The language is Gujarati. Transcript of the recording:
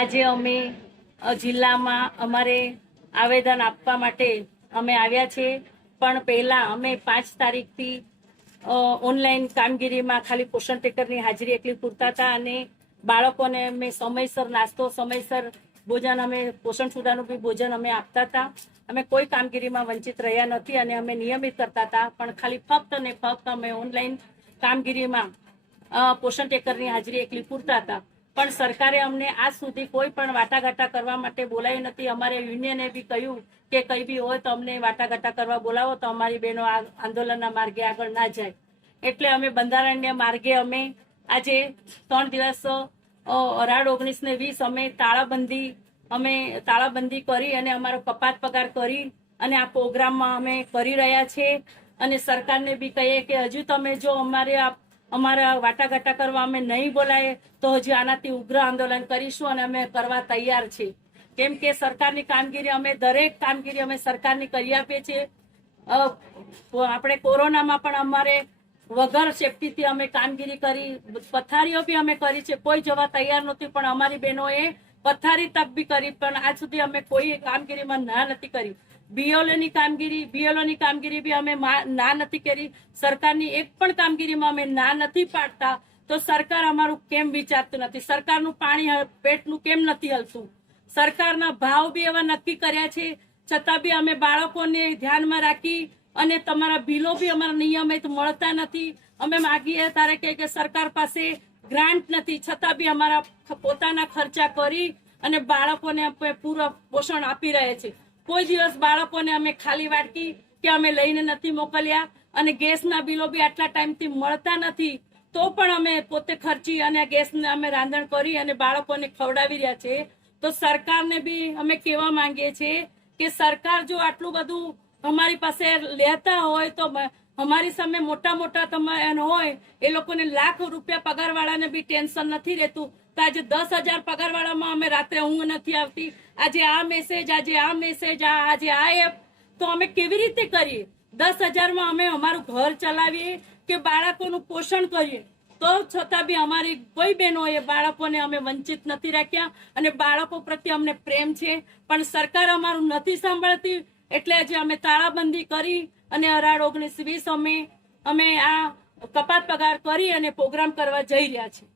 આજે અમે જિલ્લામાં અમારે આવેદન આપવા માટે અમે આવ્યા છે, પણ પહેલા અમે 5 તારીખથી ઓનલાઈન કામગીરીમાં ખાલી પોષણ ટેકરની હાજરી એકલી પૂરતા હતા અને બાળકોને અમે સમયસર નાસ્તો, સમયસર ભોજન, અમે પોષણ સુધારનું બી ભોજન અમે આપતા હતા. અમે કોઈ કામગીરીમાં વંચિત રહ્યા નથી અને અમે નિયમિત કરતા હતા, પણ ખાલી ફક્ત ને ફક્ત અમે ઓનલાઈન કામગીરીમાં પોષણ ટેકરની હાજરી એકલી પૂરતા હતા. પણ સરકારે અમને આજ સુધી કોઈ પણ વાટાઘાટા કરવા માટે બોલાવી નથી. અમારે યુનિયને બી કહ્યું કે કંઈ બી હોય તો અમને વાટાઘાટા કરવા બોલાવો તો અમારી બહેનો આંદોલનના માર્ગે આગળ ના જાય. એટલે અમે બંધારણીય માર્ગે અમે આજે 3 દિવસ 18, 19 ને 20 અમે તાળાબંધી કરી અને અમારો કપાત પગાર કરી અને આ પ્રોગ્રામમાં અમે કરી રહ્યા છીએ. અને સરકારને બી કહીએ કે હજુ તમે જો અમારા વાટાઘાટા કરવા અમે નહીં બોલાય તો હજી આનાથી ઉગ્ર આંદોલન કરીશું અને અમે કરવા તૈયાર છીએ. કેમ કે સરકારની કામગીરી અમે દરેક કામગીરી અમે સરકારની કરી આપીએ છીએ. આપણે કોરોનામાં પણ અમારે વગર સેફટીથી અમે કામગીરી કરી, પથારીઓ બી અમે કરી છે. કોઈ જવા તૈયાર નહોતી પણ અમારી બહેનોએ પથારી તક બી કરી, પણ આજ સુધી અમે કોઈ કામગીરીમાં ના નથી કરી. બીએલઓની કામગીરી બી અમે ના નથી કરી. સરકારની એક પણ કામગીરીમાં અમે ના નથી પાડતા તો સરકાર અમારું કેમ વિચારતું નથી? સરકારનું પાણી પેટનું કેમ નથી હલતું? સરકારના ભાવ બી એવા નક્કી કર્યા છે, છતાં બી અમે બાળકોને ધ્યાનમાં રાખી અને તમારા બિલો બી અમારા નિયમિત મળતા નથી. અમે માગીએ ત્યારે કે સરકાર પાસે ગ્રાન્ટ નથી, છતાં બી અમારા પોતાના ખર્ચા કરી અને બાળકોને અમે પૂરું પોષણ આપી રહ્યા છે. કોઈ દિવસ બાળકોને અમે ખાલી વાટકી કે અમે લઈને નથી મોકલ્યા અને ગેસના બિલો બી આટલા ટાઈમથી મળતા નથી, તો પણ અમે પોતે ખર્ચી અને ગેસને અમે રાંધણ કરી અને બાળકોને ખવડાવી રહ્યા છે. તો સરકારને બી અમે કહેવા માંગીએ છીએ કે સરકાર જો આટલું બધું અમારી પાસે લેતા હોય તો અમારી સામે મોટા તમારે હોય, એ લોકોને લાખ રૂપિયા પગારવાળાને બી ટેન્શન નથી રહેતું. તો આજે 10,000 પગારવાળામાં અમે રાત્રે ઊંઘ નથી આવતી. આજે આ મેસેજ, આજે આ એપ, તો અમે કેવી રીતે કરીએ? 10,000માં અમે અમારું ઘર ચલાવીએ કે બાળકોનું પોષણ કરીએ? તો છતાં બી અમારી કોઈ બહેનોએ બાળકોને અમે વંચિત નથી રાખ્યા અને બાળકો પ્રત્યે અમને પ્રેમ છે, પણ સરકાર અમારું નથી સાંભળતી. એટલે આજે અમે તાળાબંધી કરી અને 18, 19, 20 અમે આ કપાત પગાર કરી અને પ્રોગ્રામ કરવા જઈ રહ્યા છીએ.